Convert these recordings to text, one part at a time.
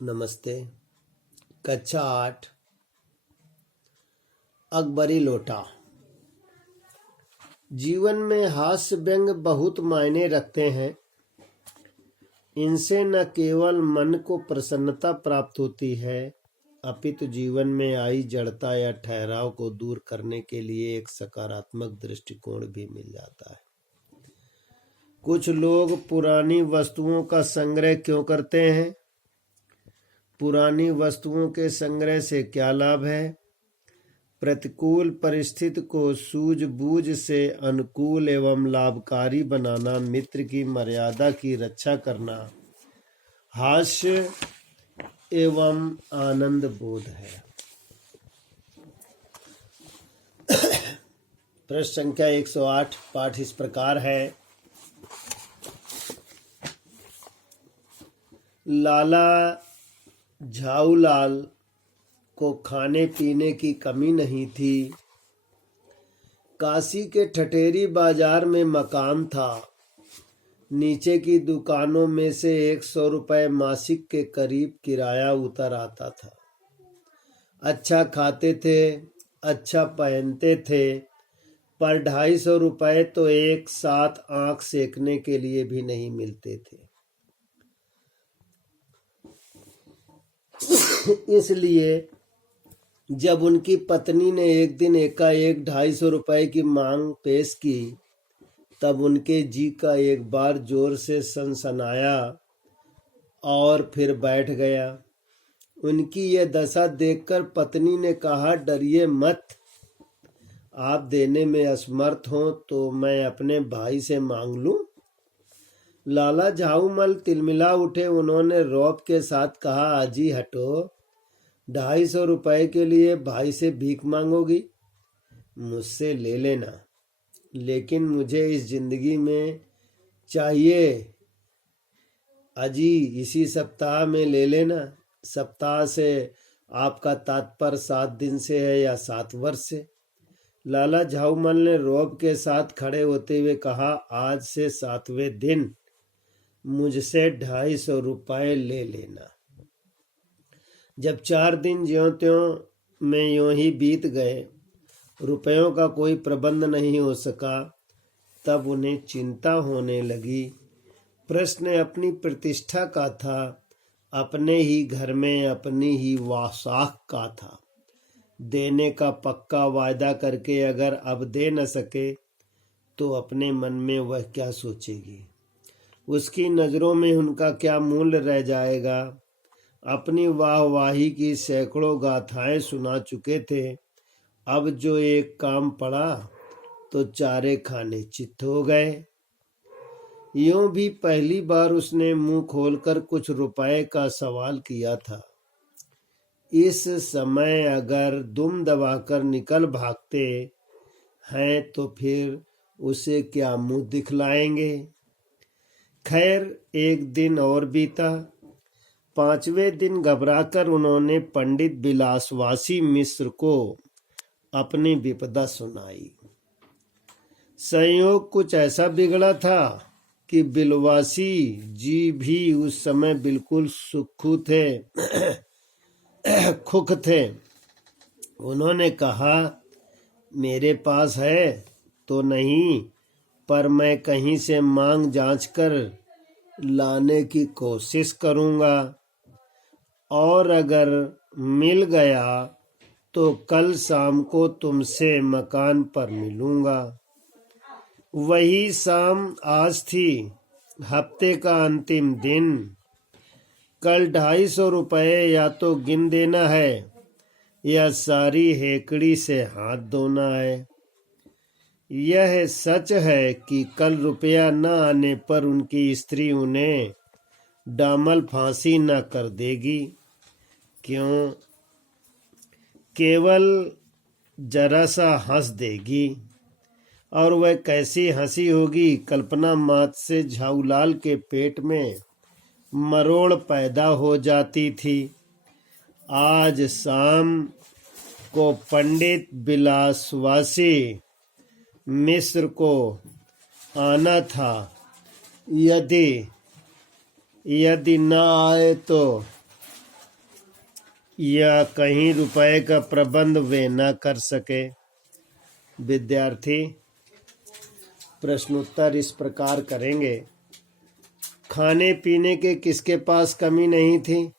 नमस्ते। कक्षा 8 अकबरी लोटा। जीवन में हास्य व्यंग बहुत मायने रखते हैं। इनसे न केवल मन को प्रसन्नता प्राप्त होती है, अपितु जीवन में आई जड़ता या ठहराव को दूर करने के लिए एक सकारात्मक दृष्टिकोण भी मिल जाता है। कुछ लोग पुरानी वस्तुओं का संग्रह क्यों करते हैं? पुरानी वस्तुओं के संग्रह से क्या लाभ है? प्रतिकूल परिस्थिति को सूझबूझ से अनुकूल एवं लाभकारी बनाना, मित्र की मर्यादा की रक्षा करना, हास्य एवं आनंद बोध है। प्रश्न संख्या 108 पाठ इस प्रकार है। लाला झाऊलाल को खाने पीने की कमी नहीं थी। काशी के ठठेरी बाजार में मकान था। नीचे की दुकानों में से 100 रुपये मासिक के करीब किराया उतर आता था। अच्छा खाते थे, अच्छा पहनते थे, पर 250 रुपये तो एक साथ आंख सेकने के लिए भी नहीं मिलते थे। इसलिए जब उनकी पत्नी ने एक दिन एकाएक 250 रुपये की मांग पेश की, तब उनके जी का एक बार जोर से सनसनाया और फिर बैठ गया। उनकी यह दशा देखकर पत्नी ने कहा, डरिए मत, आप देने में असमर्थ हो तो मैं अपने भाई से मांग लूं। लाला झाऊमल तिलमिला उठे। उन्होंने रौब के साथ कहा, अजी हटो, 250 रुपये के लिए भाई से भीख मांगोगी? मुझसे ले लेना, लेकिन मुझे इस जिंदगी में चाहिए। अजी इसी सप्ताह में ले लेना। सप्ताह से आपका तात्पर्य 7 दिन से है या 7 वर्ष से? लाला झाऊमल ने रौब के साथ खड़े होते हुए कहा, आज से 7वें दिन मुझसे 250 रुपये ले लेना। जब 4 दिन ज्यों त्यों में यूं ही बीत गए, रुपयों का कोई प्रबंध नहीं हो सका, तब उन्हें चिंता होने लगी। प्रश्न अपनी प्रतिष्ठा का था, अपने ही घर में अपनी ही वासाख का था। देने का पक्का वायदा करके अगर अब दे न सके तो अपने मन में वह क्या सोचेगी? उसकी नज़रों में उनका क्या मूल्य रह जाएगा? अपनी वाहवाही की सैकड़ों गाथाएं सुना चुके थे। अब जो एक काम पड़ा तो चारे खाने चित्त हो गए। यूं भी पहली बार उसने मुंह खोलकर कुछ रुपए का सवाल किया था। इस समय अगर दुम दबाकर निकल भागते हैं तो फिर उसे क्या मुंह दिखलाएंगे? खैर, एक दिन और बीता। 5वें दिन घबराकर उन्होंने पंडित बिलासवासी मिश्र को अपनी विपदा सुनाई। संयोग कुछ ऐसा बिगड़ा था कि बिलवासी जी भी उस समय बिल्कुल खुख थे। उन्होंने कहा, मेरे पास है तो नहीं, पर मैं कहीं से मांग जांच कर लाने की कोशिश करूंगा, और अगर मिल गया तो कल शाम को तुमसे मकान पर मिलूंगा। वही शाम आज थी, हफ्ते का अंतिम दिन। कल 250 रुपये या तो गिन देना है या सारी हेकड़ी से हाथ धोना है। यह सच है कि कल रुपया न आने पर उनकी स्त्री उन्हें डामल फांसी न कर देगी। क्यों, केवल जरा सा हंस देगी। और वह कैसी हंसी होगी, कल्पना मात्र से झाऊलाल के पेट में मरोड़ पैदा हो जाती थी। आज शाम को पंडित बिलासवासी मिश्र को आना था। यदि न आए तो या कहीं रुपए का प्रबंध वे न कर सके। विद्यार्थी प्रश्नोत्तर इस प्रकार करेंगे। खाने पीने के किसके पास कमी नहीं थी?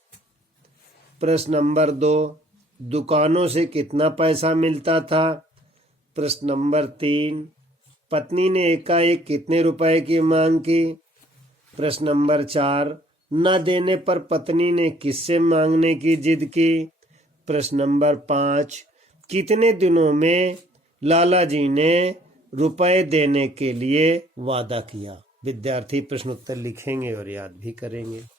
प्रश्न नंबर 2, दुकानों से कितना पैसा मिलता था? प्रश्न नंबर 3, पत्नी ने एकाएक कितने रुपए की मांग की? प्रश्न नंबर 4, न देने पर पत्नी ने किससे मांगने की जिद की? प्रश्न नंबर 5, कितने दिनों में लाला जी ने रुपए देने के लिए वादा किया? विद्यार्थी प्रश्नोत्तर लिखेंगे और याद भी करेंगे।